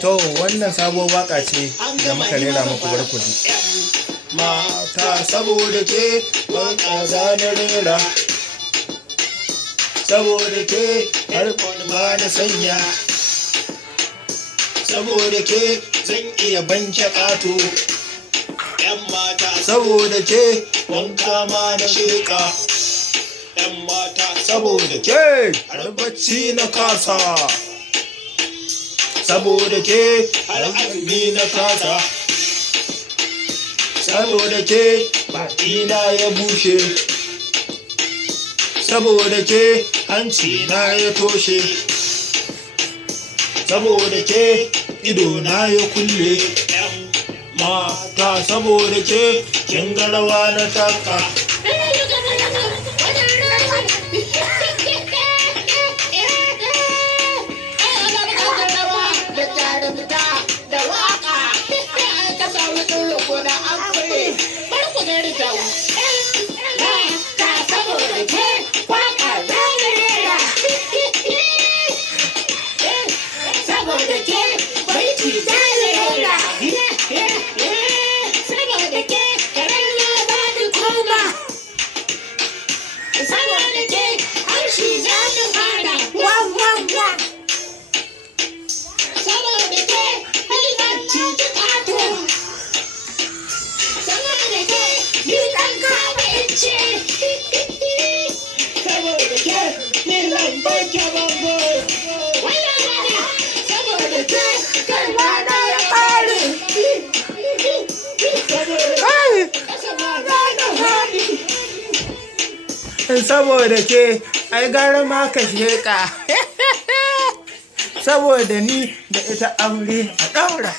To wannan sabuwar waka ce da muka rera muku barkuji. Mata saboda ke waka zana rera, saboda ke har ba na sanya, saboda ke zan iya banke ƙato. ‘Yan mata saboda ke wanka ma na sheƙa. ‘Yan mata saboda ke har bacci na kasa, saboda ke har azumi na kasa, saboda ke bakina ya bushe, saboda ke hanci na ya toshe, saboda ke ido na ya kulle. Mata saboda ke kin ga rawa na taka. Saboda ke ai gara ma ka sheƙa, saboda ni da ita aure a ɗaura.